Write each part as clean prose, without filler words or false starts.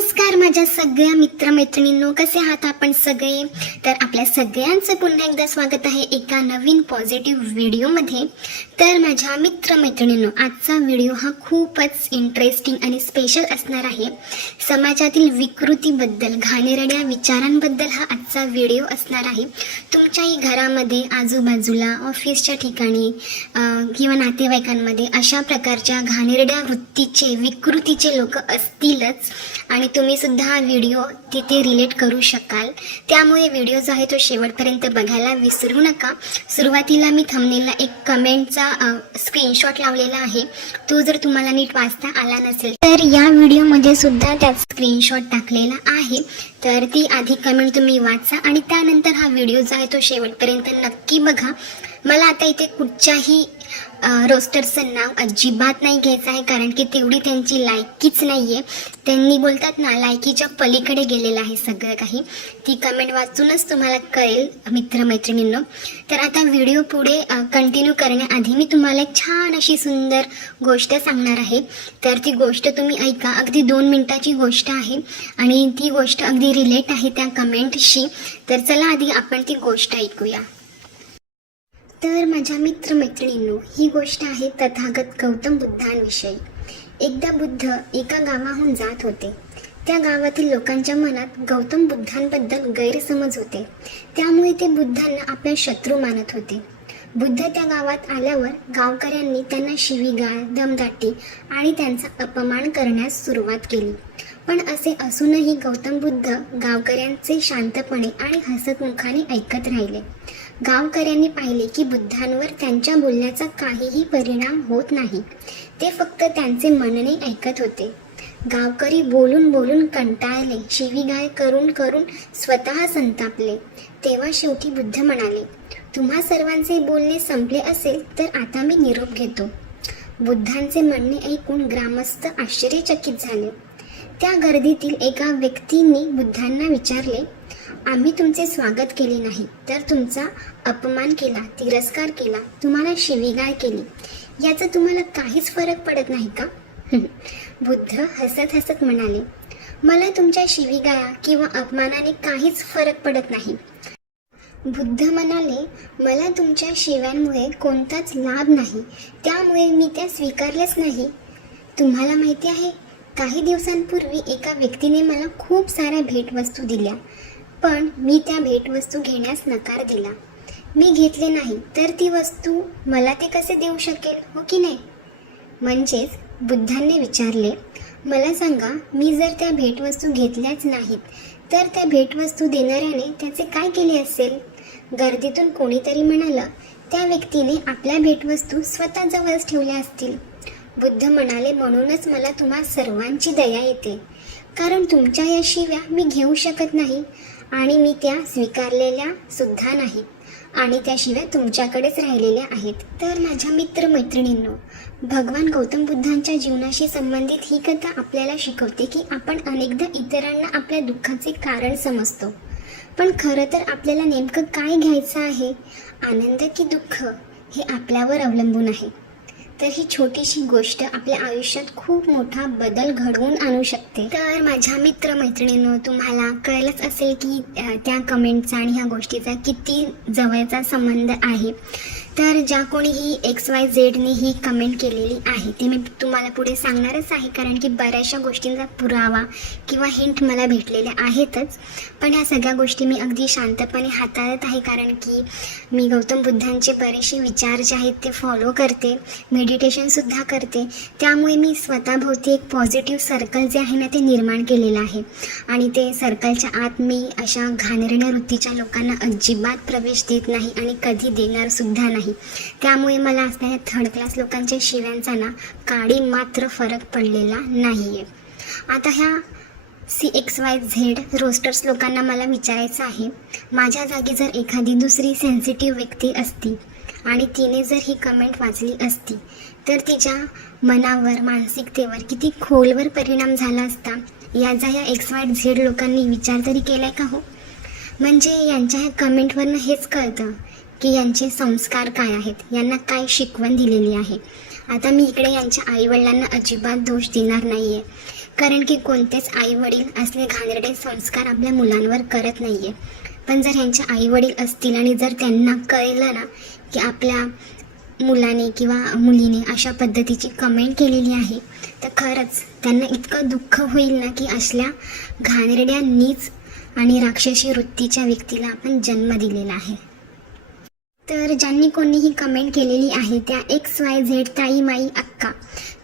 नमस्कार माझ्या सगळ्या मित्रमैत्रिणींनो, कसे आहात आपण सगळे? तर आपल्या सगळ्यांचं पुन्हा एकदा स्वागत आहे एका नवीन पॉझिटिव्ह व्हिडिओमध्ये. तर माझ्या मित्रमैत्रिणींनो, आजचा व्हिडिओ हा खूपच इंटरेस्टिंग आणि स्पेशल असणार आहे. समाजातील विकृतीबद्दल, घाणेरड्या विचारांबद्दल हा आजचा व्हिडिओ असणार आहे. तुमच्याही घरामध्ये, आजूबाजूला, ऑफिसच्या ठिकाणी किंवा नातेवाईकांमध्ये अशा प्रकारच्या घाणेरड्या वृत्तीचे, विकृतीचे लोक असतीलच आणि तुम्ही सुद्धा हा व्हिडिओ तिथे रिलेट करू शकाल. त्यामुळे व्हिडिओ जो आहे तो शेवटपर्यंत बघायला विसरू नका. सुरुवातीला मी थंबनेलला एक कमेंटचा स्क्रीनशॉट लावलेला आहे. तो जर तुम्हाला नीट वाचता आला नसेल तर या व्हिडिओमध्ये सुद्धा त्याचा स्क्रीनशॉट टाकलेला आहे. तर ती आधी कमेंट तुम्ही वाचा आणि त्यानंतर हा व्हिडिओ जो आहे तो शेवटपर्यंत नक्की बघा. मला आता इथे कुठच्याही रोस्टरचं नाव अजिबात नाही घ्यायचं आहे, कारण की तेवढी त्यांची लायकीच नाही आहे. त्यांनी बोलतात ना, लायकीच्या पलीकडे गेलेलं आहे सगळं काही. ती कमेंट वाचूनच तुम्हाला कळेल मित्रमैत्रिणींनो. तर आता व्हिडिओ पुढे कंटिन्यू करण्याआधी मी तुम्हाला एक छान अशी सुंदर गोष्ट सांगणार आहे. तर ती गोष्ट तुम्ही ऐका. अगदी 2 मिनिटाची गोष्ट आहे आणि ती गोष्ट अगदी रिलेट आहे त्या कमेंटशी. तर चला आधी आपण ती गोष्ट ऐकूया. तर माझ्या मित्रमैत्रिणींनो, ही गोष्ट आहे तथागत गौतम बुद्धांविषयी. एकदा बुद्ध एका गावाहून जात होते. त्या गावातील लोकांच्या मनात गौतम बुद्धांबद्दल गैरसमज होते. त्यामुळे ते बुद्धांना आपले शत्रू मानत होते. बुद्ध त्या गावात आल्यावर गावकऱ्यांनी त्यांना शिवीगाळ, दमदाटी आणि त्यांचा अपमान करण्यास सुरुवात केली. पण असे असूनही गौतम बुद्ध गावकऱ्यांचे शांतपणे आणि हसतमुखाने ऐकत राहिले. गावकऱ्यांनी पाहिले की बुद्धांवर त्यांच्या बोलण्याचा काहीही परिणाम होत नाही. ते फक्त त्यांचे मनने ऐकत होते. गावकरी बोलून बोलून कंटाळले, शिवीगाळ करून करून स्वतः संतापले. तेव्हा शेवटी बुद्ध म्हणाले, तुम्हा सर्वांचे बोलणे संपले असेल तर आता मी निरोप घेतो. बुद्धांचे म्हणणे ऐकून ग्रामस्थ आश्चर्यचकित झाले. त्या गर्दीतील एका व्यक्तीने बुद्धांना विचारले, आम्ही तुमचे स्वागत केले नाही, तर तुमचा अपमान केला, तिरस्कार केला, तुम्हाला शिवीगाळ केली. याचा तुम्हाला काहीच फरक पडत नाही का? बुद्ध हसत हसत म्हणाले, मला तुमच्या शिवीगाळा किंवा अपमानाने काहीच फरक पडत नाही. बुद्ध म्हणाले, मला तुमच्या शिव्यांमुळे कोणताच लाभ नाही, त्यामुळे मी त्या स्वीकारल्याच नाही. तुम्हाला माहिती आहे, काही दिवसांपूर्वी एका व्यक्तीने मला खूप साऱ्या भेटवस्तू दिल्या, पण मी त्या भेटवस्तू घेण्यास नकार दिला. मी घेतले नाही तर ती वस्तू मला ते कसे देऊ शकेल, हो की नाही? म्हणजेच बुद्धांनी विचारले, मला सांगा, मी जर त्या भेटवस्तू घेतल्याच नाहीत तर त्या भेटवस्तू देणाऱ्याने त्याचे काय केले असेल? गर्दीतून कोणीतरी म्हणालं, त्या व्यक्तीने आपल्या भेटवस्तू स्वतःजवळच ठेवल्या असतील. बुद्ध म्हणाले, म्हणूनच मला तुम्हा सर्वांची दया येते, कारण तुमच्या या शिव्या मी घेऊ शकत नाही आणि मी त्या स्वीकारलेल्या सुद्धा नाही आणि त्या शिव्या तुमच्याकडेच राहिलेल्या आहेत. तर माझ्या मित्रमैत्रिणींनो, भगवान गौतम बुद्धांच्या जीवनाशी संबंधित ही कथा आपल्याला शिकवते की आपण अनेकदा इतरांना आपल्या दुःखाचे कारण समजतो, पण खरं तर आपल्याला नेमकं काय घ्यायचं आहे, आनंद की दुःख, हे आपल्यावर अवलंबून आहे. तर ही छोटीशी गोष्ट आपल्या आयुष्यात खूप मोठा बदल घडवून आणू शकते. तर माझ्या मित्रमैत्रिणींनो, तुम्हाला कळलंच असेल की त्या कमेंटचा आणि ह्या गोष्टीचा किती जवळचा संबंध आहे. तर ज्या कोणीही XYZने ही कमेंट केलेली आहे ती मी तुम्हाला पुढे सांगणारच आहे, कारण की बऱ्याचशा गोष्टींचा पुरावा किंवा हिंट मला भेटलेल्या आहेतच. पण ह्या सगळ्या गोष्टी मी अगदी शांतपणे हाताळत आहे, कारण की मी गौतम बुद्धांचे बरेचसे विचार जे आहेत ते फॉलो करते, मेडिटेशनसुद्धा करते. त्यामुळे मी स्वतःभोवती एक पॉझिटिव्ह सर्कल जे आहे ना ते निर्माण केलेलं आहे आणि ते सर्कलच्या आत मी अशा घाणेरड्या वृत्तीच्या लोकांना अजिबात प्रवेश देत नाही आणि कधी देणारसुद्धा नाही. त्यामुळे मला असणाऱ्या थर्ड क्लास लोकांच्या शिव्यांचा ना काडी मात्र फरक पडलेला नाही आहे. आता ह्या CXYZ रोस्टर्स लोकांना मला विचारायचं आहे, माझ्या जागी जर एखादी दुसरी सेन्सिटिव्ह व्यक्ती असती आणि तिने जर ही कमेंट वाचली असती तर तिच्या मनावर, मानसिकतेवर किती खोलवर परिणाम झाला असता, याचा या XYZ लोकांनी विचार तरी केलाय का हो? म्हणजे यांच्या ह्या कमेंटवरनं हेच कळतं की यांचे संस्कार काय आहेत, यांना काय शिकवण दिलेली आहे. आता मी इकडे यांच्या आईवडिलांना अजिबात दोष देणार नाही आहे, कारण की कोणतेच आईवडील असले घाणेरडे संस्कार आपल्या मुलांवर करत नाही आहे. पण जर ह्यांचे आईवडील असतील आणि जर त्यांना कळलं ना की आपल्या मुलाने किंवा मुलीने अशा पद्धतीची कमेंट केलेली आहे, तर खरंच त्यांना इतकं दुःख होईल ना की असल्या घाणेरड्या नीच आणि राक्षसी वृत्तीच्या व्यक्तीला आपण जन्म दिलेला आहे. तर ज्यांनी कोणीही कमेंट केलेली आहे त्या XYZ ताई माई अक्का,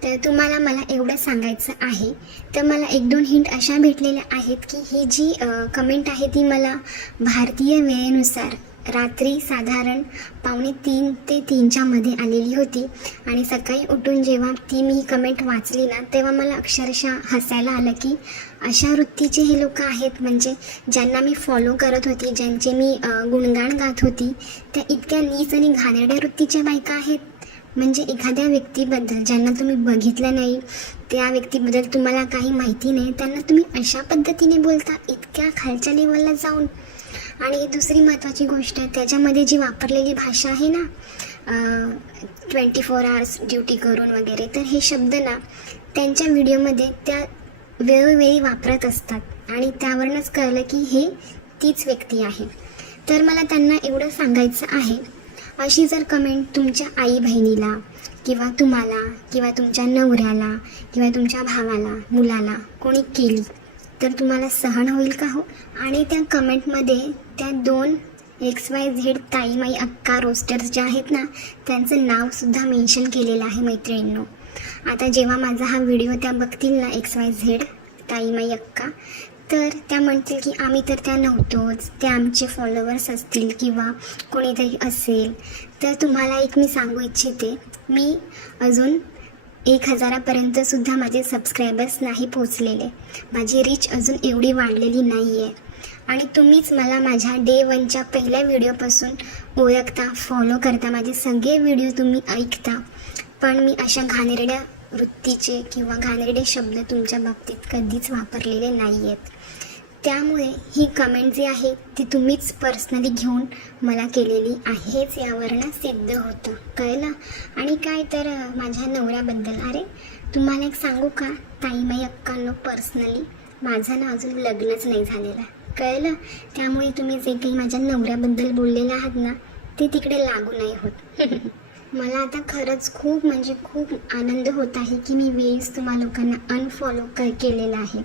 तर तुम्हाला मला एवढं सांगायचं आहे. तर मला 1-2 हिंट अशा भेटलेल्या आहेत की ही जी कमेंट आहे ती मला भारतीय वेळेनुसार रात्री साधारण 2:45 ते 3च्या मध्ये आलेली होती. आणि सकाळी उठून जेव्हा मी ही कमेंट वाचली ना, तेव्हा मला अक्षरशः हसायला आलं की अशा वृत्तीचे हे लोक आहेत. म्हणजे ज्यांना मी फॉलो करत होती, ज्यांचे मी गुणगान गात होती, त्या इतक्या नीच आणि घाणेरड्या वृत्तीच्या बायका आहेत. म्हणजे एखाद्या व्यक्तीबद्दल ज्यांना तुम्ही बघितलं नाही, त्या व्यक्तीबद्दल तुम्हाला काही माहिती नाही, त्यांना तुम्ही अशा पद्धतीने बोलता इतक्या खालच्या लेवलला जाऊन. आणि दुसरी महत्त्वाची गोष्ट, त्याच्यामध्ये जी वापरलेली भाषा आहे ना, 24 आवर्स ड्युटी करून वगैरे, तर हे शब्द ना त्यांच्या व्हिडिओमध्ये त्या वेळोवेळी वापरत असतात आणि त्यावरूनच कळलं की हे तीच व्यक्ती आहे. तर मला त्यांना एवढं सांगायचं आहे, अशी जर कमेंट तुमच्या आई बहिणीला किंवा तुम्हाला किंवा तुमच्या नवऱ्याला किंवा तुमच्या भावाला मुलाला कोणी केली तर तुम्हाला सहन होईल का हो? आणि त्या कमेंटमध्ये त्या 2 XYZ ताई माई अक्का रोस्टर्स ज्या आहेत ना, त्यांचं नावसुद्धा मेन्शन केलेलं आहे मैत्रिणींनो. आता जेव्हा माझा हा व्हिडिओ त्या बघतील ना XYZ ताई माई अक्का, तर त्या म्हणतील की आम्ही तर त्या नव्हतोच, ते आमचे फॉलोअर्स असतील किंवा कोणीतरी असेल. तर तुम्हाला एक मी सांगू इच्छिते, मी अजून 1000पर्यंतसुद्धा माझे सबस्क्रायबर्स नाही पोचलेले. माझी रीच अजून एवढी वाढलेली नाही आहे. आणि तुम्हीच मला माझ्या डे 1च्या पहिल्या व्हिडिओपासून ओळखता, फॉलो करता, माझे सगळे व्हिडिओ तुम्ही ऐकता. पण मी अशा घाणेरड्या वृत्तीचे किंवा घाणेरडे शब्द तुमच्या बाबतीत कधीच वापरलेले नाही आहेत. त्यामुळे ही कमेंट जी आहे ती तुम्हीच पर्सनली घेऊन मला केलेली आहेच, यावरनं सिद्ध होतं, कळलं. आणि काय तर माझ्या नवऱ्याबद्दल, अरे तुम्हाला एक सांगू का ताईमाई अक्कांनो, पर्सनली माझं ना अजून लग्नच नाही झालेलं, कळलं. त्यामुळे तुम्ही जे काही माझ्या नवऱ्याबद्दल बोललेलं आहात ना, ते तिकडे लागू नाही होत. मला आता खरंच खूप म्हणजे खूप आनंद होत आहे की मी वेळीच तुम्हा लोकांना अनफॉलो केलेलं आहे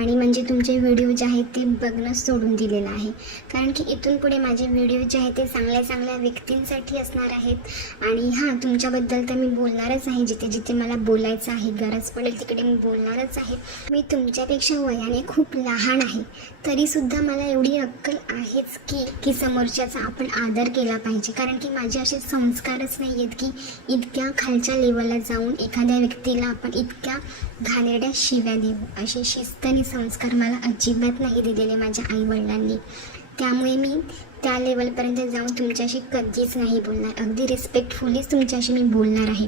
आणि म्हणजे तुमचे व्हिडिओ जे आहेत ते बघणं सोडून दिलेलं आहे. कारण की इथून पुढे माझे व्हिडिओ जे आहेत ते चांगल्या चांगल्या व्यक्तींसाठी असणार आहेत. आणि हां, तुमच्याबद्दल तर मी बोलणारच आहे, जिथे जिथे मला बोलायचं आहे, गरज पडेल तिकडे मी बोलणारच आहे. मी तुमच्यापेक्षा वयाने खूप लहान आहे, तरीसुद्धा मला एवढी अक्कल आहेच की समोरच्याचा आपण आदर केला पाहिजे. कारण की माझे असे संस्कारच नाही आहेत की इतक्या खालच्या लेवलला जाऊन एखाद्या व्यक्तीला आपण इतक्या घाणेरड्या शिव्या देऊ. असे शिस्त आणि संस्कार मला अजिबात नाही दिलेले माझ्या आईवडिलांनी. त्यामुळे मी त्या लेवलपर्यंत जाऊन तुमच्याशी कधीच नाही बोलणार. अगदी रिस्पेक्टफुलीच तुमच्याशी मी बोलणार आहे.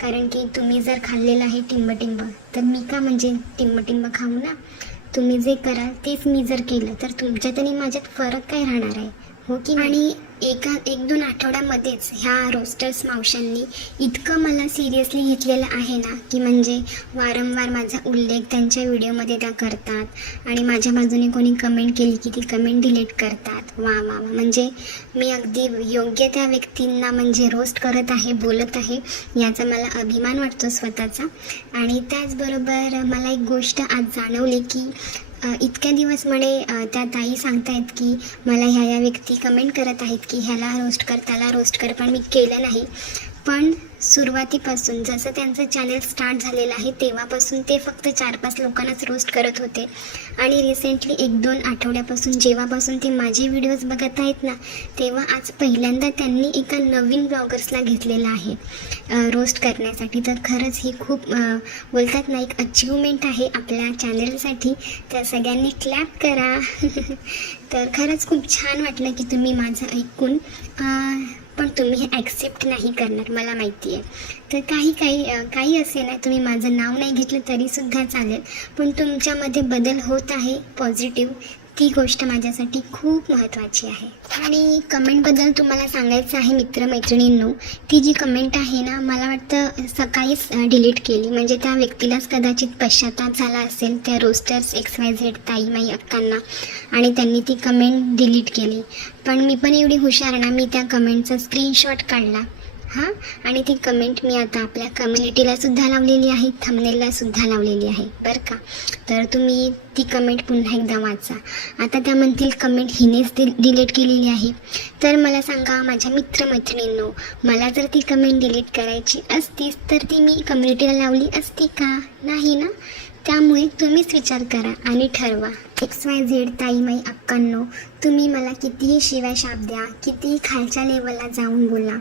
कारण की तुम्ही जर खाल्लेलं आहे टिंब तर मी का म्हणजे टिंब खाऊ ना. तुम्ही जे कराल तेच मी जर केलं तर तुमच्यात आणि माझ्यात फरक काय राहणार आहे, हो की. आणि 1-2 आठवड्यामध्येच ह्या रोस्टर्स मावशांनी इतकं मला सिरियसली घेतलेलं आहे ना की म्हणजे वारंवार माझा उल्लेख त्यांच्या व्हिडिओमध्ये त्या करतात आणि माझ्या बाजूने कोणी कमेंट केली की ती कमेंट डिलीट करतात. वा वा वा, म्हणजे मी अगदी योग्य त्या व्यक्तींना म्हणजे रोस्ट करत आहे, बोलत आहे, याचा मला अभिमान वाटतो स्वतःचा. आणि त्याचबरोबर मला एक गोष्ट आज जाणवली की इतक्या दिवस म्हणे त्या ताई सांगतायत की मला ह्या व्यक्ती कमेंट करत आहेत की ह्याला रोस्ट कर, त्याला रोस्ट कर, पण मी केलं नाही. पण सुरुवातीपासून जसं त्यांचं चॅनल स्टार्ट झालेलं आहे तेव्हापासून ते फक्त 4-5 लोकांनाच रोस्ट करत होते. आणि रिसेंटली 1-2 आठवड्यापासून जेव्हापासून ते माझे व्हिडिओज बघत आहेत ना, तेव्हा आज पहिल्यांदा त्यांनी एका नवीन ब्लॉगर्सला घेतलेलं आहे रोस्ट करण्यासाठी. तर खरंच ही खूप बोलतात ना एक अचिव्हमेंट आहे आपल्या चॅनलसाठी. तर सगळ्यांनी क्लॅप करा. तर खरंच खूप छान वाटलं की तुम्ही माझं ऐकून, पण तुम्ही हे ॲक्सेप्ट नाही करणार मला माहिती आहे. तर काही असे ना, तुम्ही माझं नाव नाही घेतलं तरीसुद्धा चालेल, पण तुमच्यामध्ये बदल होत आहे पॉझिटिव्ह, ती गोष्ट माझ्यासाठी खूप महत्त्वाची आहे. आणि कमेंटबद्दल तुम्हाला सांगायचं आहे मित्रमैत्रिणींनो, ती जी कमेंट आहे ना, मला वाटतं सकाळीच डिलीट केली. म्हणजे त्या व्यक्तीलाच कदाचित पश्चाताप झाला असेल, त्या रोस्टर्स XYZ ताई माई अक्कांना, आणि त्यांनी ती कमेंट डिलीट केली. पण मी पण एवढी हुशार ना, मी त्या कमेंटचा स्क्रीनशॉट काढला आणि ती कमेंट मी आता आपल्या कम्युनिटीला सुद्धा लावलेली आहे, थंबनेलला सुद्धा लावलेली आहे बरं का. तर तुम्ही ती कमेंट पुन्हा एकदा वाचा. आता त्या म्हणतील कमेंट हिनेच डिलीट केलेली आहे. तर मला सांगा माझ्या मित्रमैत्रिणींनो, मला जर ती कमेंट डिलीट करायची असतीच तर ती मी कम्युनिटीला लावली असती का? नाही ना. त्यामुळे तुम्हीच विचार करा आणि ठरवा. XYZ ताई माई अक्कांनो, तुम्ही मला कितीही शिव्या शाप द्या, कितीही खालच्या लेवलला जाऊन बोला,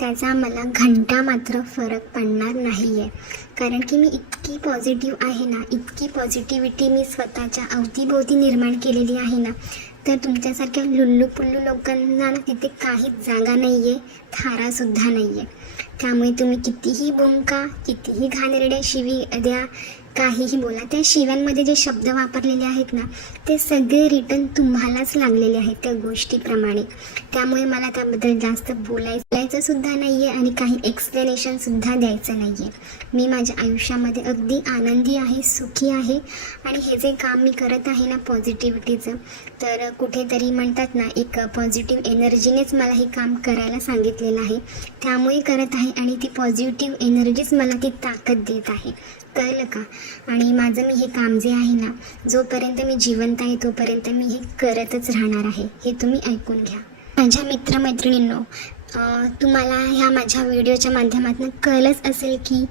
त्याचा मला घंटा मात्र फरक पडणार नाही आहे. कारण की मी इतकी पॉझिटिव्ह आहे ना, इतकी पॉझिटिव्हिटी मी स्वतःच्या अवतीभोवती निर्माण केलेली आहे ना, तर तुमच्यासारख्या लुल्लू पुल्लू लोकांना ना तिथे काहीच जागा नाही आहे, थारासुद्धा नाही आहे. त्यामुळे तुम्ही कितीही बोंका, कितीही घाणेरड्या शिवी द्या, काहीही बोला, त्या शिव्यांमध्ये जे शब्द वापरलेले आहेत ना, ते सगळे रिटर्न तुम्हालाच लागलेले आहेत त्या गोष्टीप्रमाणे. त्यामुळे मला त्याबद्दल जास्त बोलायचं सुद्धा नाही आहे आणि काही एक्सप्लेनेशनसुद्धा द्यायचं नाही आहे. मी माझ्या आयुष्यामध्ये अगदी आनंदी आहे, सुखी आहे. आणि हे जे काम मी करत आहे ना पॉझिटिव्हिटीचं, तर कुठेतरी म्हणतात ना, एक पॉझिटिव्ह एनर्जीनेच मला हे काम करायला सांगितलेलं आहे. त्यामुळे करत आहे आणि ती पॉझिटिव्ह एनर्जीच मला ती ताकद देत आहे. कळलं का? आणि माझं मी हे काम जे आहे ना, जोपर्यंत मी जिवंत आहे तोपर्यंत मी हे करतच राहणार आहे. हे तुम्ही ऐकून घ्या. माझ्या मित्रमैत्रिणींनो, तुम्हाला ह्या माझ्या व्हिडिओच्या माध्यमातून कळलंच असेल की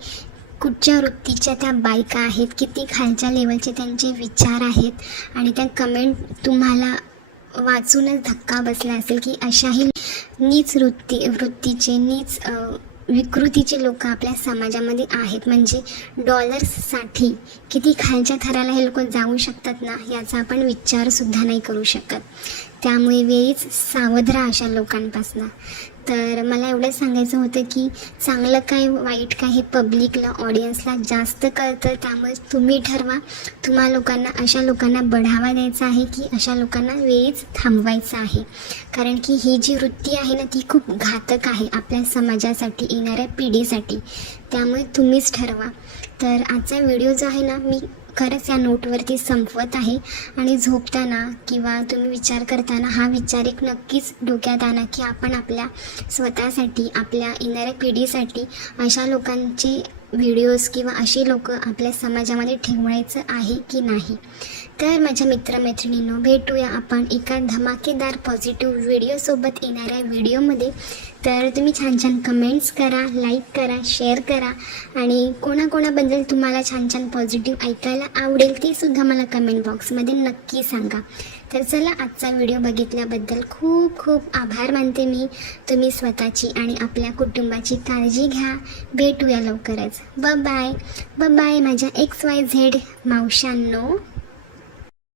कुठच्या वृत्तीच्या त्या बायका आहेत, किती खालच्या लेवलचे त्यांचे विचार आहेत. आणि त्या कमेंट तुम्हाला वाचूनच धक्का बसला असेल की अशाही नीच वृत्तीचे नीच विकृतीचे लोक आपल्या समाजामध्ये आहेत. म्हणजे डॉलर्ससाठी किती खालच्या थराला हे लोक जाऊ शकतात ना, याचा आपण विचारसुद्धा नाही करू शकत. त्यामुळे वेळीच सावध राहा अशा लोकांपासून. तर मला एवढंच सांगायचं होतं की चांगलं काय वाईट काय हे पब्लिकला, ऑडियन्सला जास्त कळतं. त्यामुळे तुम्ही ठरवा, अशा लोकांना बढावा द्यायचा आहे की अशा लोकांना वेळीच थांबवायचं आहे. कारण की ही जी वृत्ती आहे ना, ती खूप घातक आहे आपल्या समाजासाठी, येणाऱ्या पिढीसाठी. त्यामुळे तुम्हीच ठरवा. तर आजचा व्हिडिओ जो आहे ना, मी खरंच या नोटवरती संपवत आहे. आणि झोपताना किंवा तुम्ही विचार करताना हा विचार एक नक्कीच डोक्यात आणा की आपण आपल्या स्वतःसाठी, आपल्या येणाऱ्या पिढीसाठी अशा लोकांचे व्हिडिओज किंवा अशी लोक आपल्या समाजामध्ये ठेवायचं आहे की नाही. तर माझ्या मित्रमैत्रिणींनो, भेटूया आपण एका धमाकेदार पॉझिटिव्ह व्हिडिओसोबत येणाऱ्या व्हिडिओमध्ये. तर तुम्ही छान छान कमेंट्स करा, लाईक करा, शेअर करा. आणि कोणाकोणाबद्दल तुम्हाला छान छान पॉझिटिव्ह ऐकायला आवडेल ते सुद्धा मला कमेंट बॉक्समध्ये नक्की सांगा. तर चला, आजचा व्हिडिओ बघितल्याबद्दल खूप खूप आभार मानते मी. तुम्ही स्वतःची आणि आपल्या कुटुंबाची काळजी घ्या. भेटूया लवकरच. बाय बाय माझ्या XYZ मावशांनो.